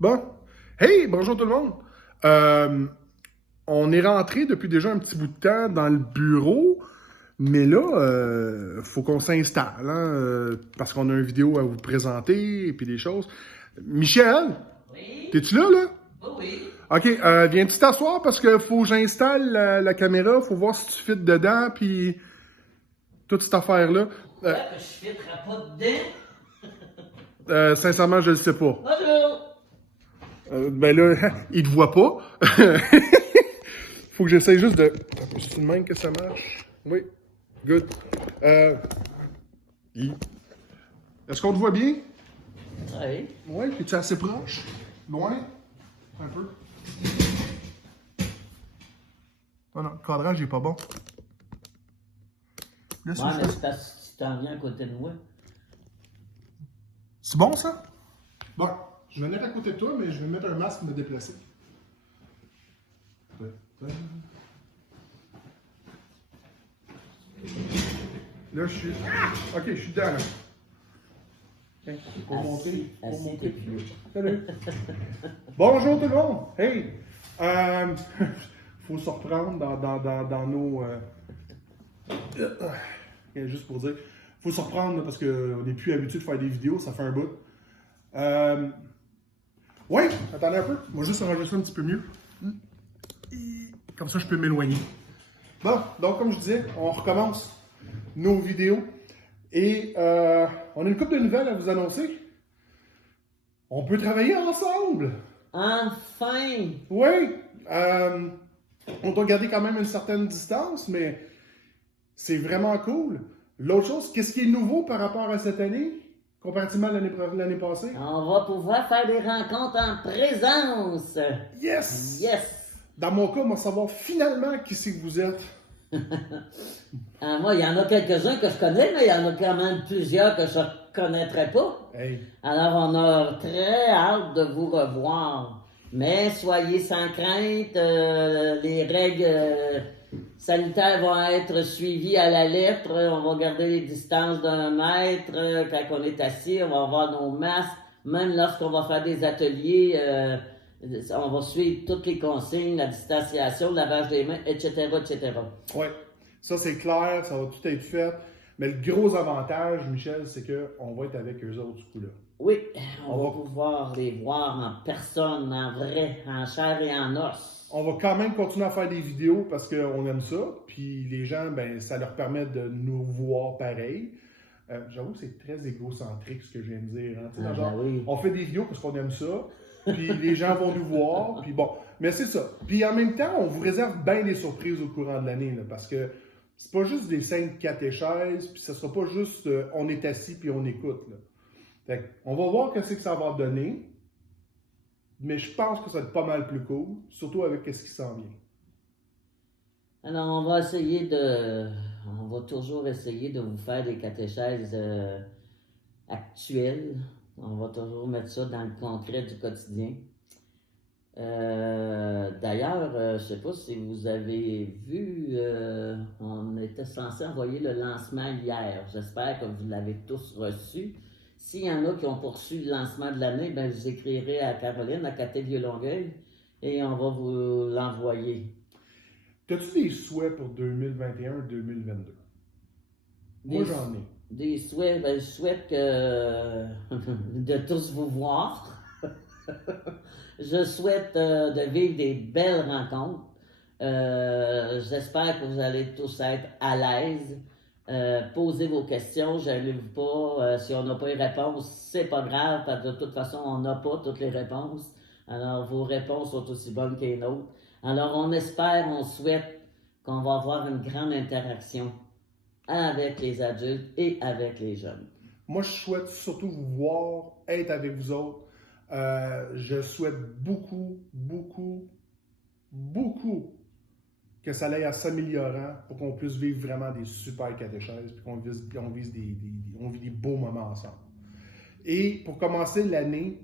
Bon. Hey, bonjour tout le monde. Euh, on est rentré depuis déjà un petit bout de temps dans le bureau, mais là, faut qu'on s'installe, hein, parce qu'on a une vidéo à vous présenter et puis des choses. Michel, Oui, t'es-tu là, là? oui, oui. Ok, viens-tu t'asseoir parce que faut que j'installe la caméra, faut voir si tu fites dedans, puis toute cette affaire-là. Pourquoi que je ne fitterais pas dedans? Sincèrement, je le sais pas. Bonjour! Ben là, il te voit pas. Faut que j'essaye juste de. C'est de même que ça marche. Oui. Good. Euh... hi. Est-ce qu'on te voit bien? Oui. Oui. Es-tu assez proche? Loin? Un peu. Non, non, le cadrage est pas bon. Là, Ouais, mais c'est parce que tu t'en viens à côté de moi. C'est bon, ça? Bon. Je vais mettre à côté de toi, mais je vais mettre un masque pour me déplacer. Là, je suis. Ok, je suis dedans, là. Ok, pour monter. Pour Assis, monter. t'es plus haut. Salut. Bonjour tout le monde. Hey. Faut se reprendre dans nos. Juste pour dire. Faut se reprendre là, parce qu'on n'est plus habitué de faire des vidéos, ça fait un bout. Ouais, attendez un peu. Moi, juste enregistrer un petit peu mieux. Comme ça, je peux m'éloigner. Bon, donc, comme je disais, on recommence nos vidéos. Et on a une couple de nouvelles à vous annoncer. On peut travailler ensemble. Enfin! Oui. On doit garder quand même une certaine distance, mais c'est vraiment cool. L'autre chose, qu'est-ce qui est nouveau par rapport à cette année, comparativement à l'année passée? On va pouvoir faire des rencontres en présence! Yes! Yes! Dans mon cas, on va savoir finalement qui c'est que vous êtes. Moi, il y en a quelques-uns que je connais, mais il y en a quand même plusieurs que je ne connaîtrais pas. Hey. Alors, on a très hâte de vous revoir. Mais soyez sans crainte, les règles sanitaires vont être suivies à la lettre. On va garder les distances d'un mètre. Quand on est assis, on va avoir nos masques. Même lorsqu'on va faire des ateliers, on va suivre toutes les consignes, la distanciation, le lavage des mains, etc., etc. Oui, ça c'est clair, ça va tout être fait. Mais le gros avantage, Michel, c'est qu'on va être avec eux autres, du coup-là. Oui, on va pouvoir les voir en personne, en vrai, en chair et en os. On va quand même continuer à faire des vidéos parce qu'on aime ça. Puis les gens, ben, ça leur permet de nous voir pareil. J'avoue que c'est très égocentrique ce que je viens de dire. Hein. Tu sais, genre, oui. on fait des vidéos parce qu'on aime ça. Puis les gens vont nous voir. Puis bon, mais c'est ça. Puis en même temps, on vous réserve bien des surprises au courant de l'année. Là, parce que c'est pas juste des scènes catéchèses. Puis ça sera pas juste on est assis puis on écoute. Là. Fait on va voir qu'est-ce que ça va donner. Mais je pense que ça va être pas mal plus cool, surtout avec ce qui s'en vient. Alors, on va toujours essayer de vous faire des catéchèses actuelles. On va toujours mettre ça dans le concret du quotidien. D'ailleurs, je ne sais pas si vous avez vu, on était censé envoyer le lancement hier. J'espère que vous l'avez tous reçu. S'il y en a qui ont poursuivi le lancement de l'année, ben, je vous écrirai à Caroline, à Caté Vieux-Longueuil, et on va vous l'envoyer. T'as-tu des souhaits pour 2021-2022? Moi, j'en ai. Des souhaits, ben, je souhaite que de tous vous voir. Je souhaite de vivre des belles rencontres. J'espère que vous allez tous être à l'aise. Posez vos questions, gênez-vous pas. Si on n'a pas les réponses, c'est pas grave, parce que de toute façon, on n'a pas toutes les réponses. Alors, vos réponses sont aussi bonnes que les nôtres. Alors, on espère, on souhaite qu'on va avoir une grande interaction avec les adultes et avec les jeunes. Moi, je souhaite surtout vous voir, être avec vous autres. Je souhaite beaucoup, beaucoup, beaucoup que ça aille à s'améliorant pour qu'on puisse vivre vraiment des super catéchèses puis on vit des beaux moments ensemble. Et pour commencer l'année,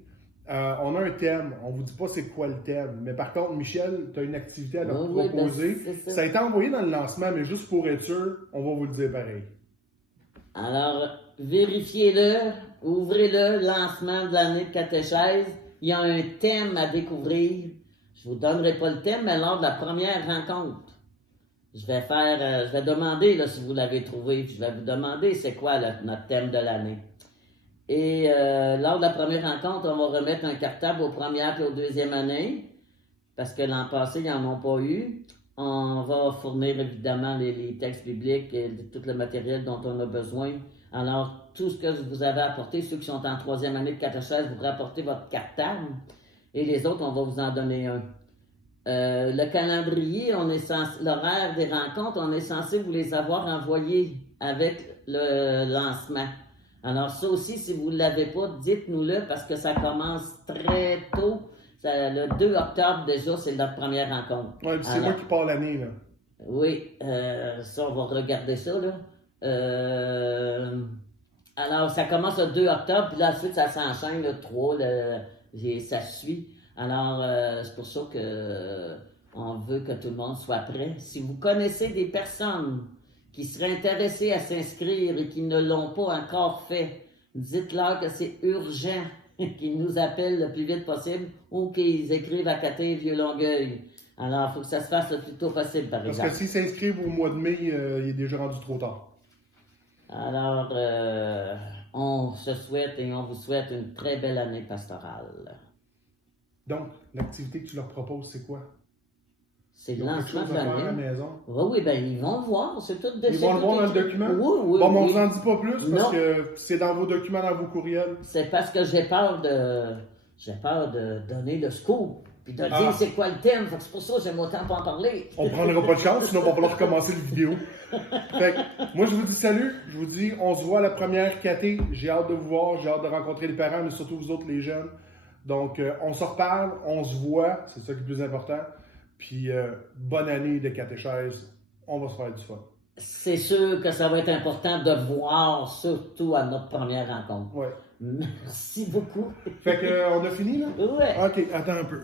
on a un thème. On ne vous dit pas c'est quoi le thème. Mais par contre, Michel, tu as une activité à leur proposer. Ben, ça a été envoyé dans le lancement, mais juste pour être sûr, on va vous le dire pareil. Alors, vérifiez-le, ouvrez-le, lancement de l'année de catéchèse, il y a un thème à découvrir. Je ne vous donnerai pas le thème, mais lors de la première rencontre, je vais demander, là, si vous l'avez trouvé, je vais vous demander c'est quoi notre thème de l'année. Et lors de la première rencontre, on va remettre un cartable aux premières et aux deuxièmes années, parce que l'an passé, ils n'en ont pas eu. On va fournir évidemment les textes bibliques et tout le matériel dont on a besoin. Alors, tout ce que je vous avais apporté, ceux qui sont en troisième année de catéchèse, vous rapportez votre cartable. Et les autres, on va vous en donner un. Le calendrier, l'horaire des rencontres, on est censé vous les avoir envoyés avec le lancement. Alors ça aussi, si vous ne l'avez pas, dites-nous-le parce que ça commence très tôt. Le 2 octobre déjà, c'est notre première rencontre. Ouais, c'est moi qui pars l'année, là. Oui, ça, on va regarder ça, là. Alors, ça commence le 2 octobre, puis là, ensuite, ça s'enchaîne, le 3, ça suit. Alors, c'est pour ça que on veut que tout le monde soit prêt. Si vous connaissez des personnes qui seraient intéressées à s'inscrire et qui ne l'ont pas encore fait, dites-leur que c'est urgent qu'ils nous appellent le plus vite possible ou qu'ils écrivent à Caté Vieux-Longueuil. Alors, il faut que ça se fasse le plus tôt possible, par exemple. Parce que s'ils s'inscrivent au mois de mai, il est déjà rendu trop tard. Alors, on se souhaite et on vous souhaite une très belle année pastorale. Donc, l'activité que tu leur proposes, c'est quoi? C'est le lancement de l'année. À la maison. Oui, ben ils vont le voir, c'est tout de Ils vont le voir dans le document? Oui. Bon, mais on vous en dit pas plus parce que c'est dans vos documents, dans vos courriels. C'est parce que j'ai peur de donner le scoop, puis de dire c'est quoi le thème, c'est pour ça que j'aime autant pas en parler. On prendra pas de chance, sinon on va falloir recommencer la vidéo. Fait que, moi, je vous dis salut, je vous dis on se voit à la première KT, j'ai hâte de vous voir, j'ai hâte de rencontrer les parents, mais surtout vous autres les jeunes. Donc, on se reparle, on se voit, c'est ça qui est le plus important. Puis, bonne année de catéchèse. On va se faire du fun. C'est sûr que ça va être important de voir, surtout à notre première rencontre. Ouais. Merci beaucoup. Fait que, on a fini, là? Ouais. OK, attends un peu.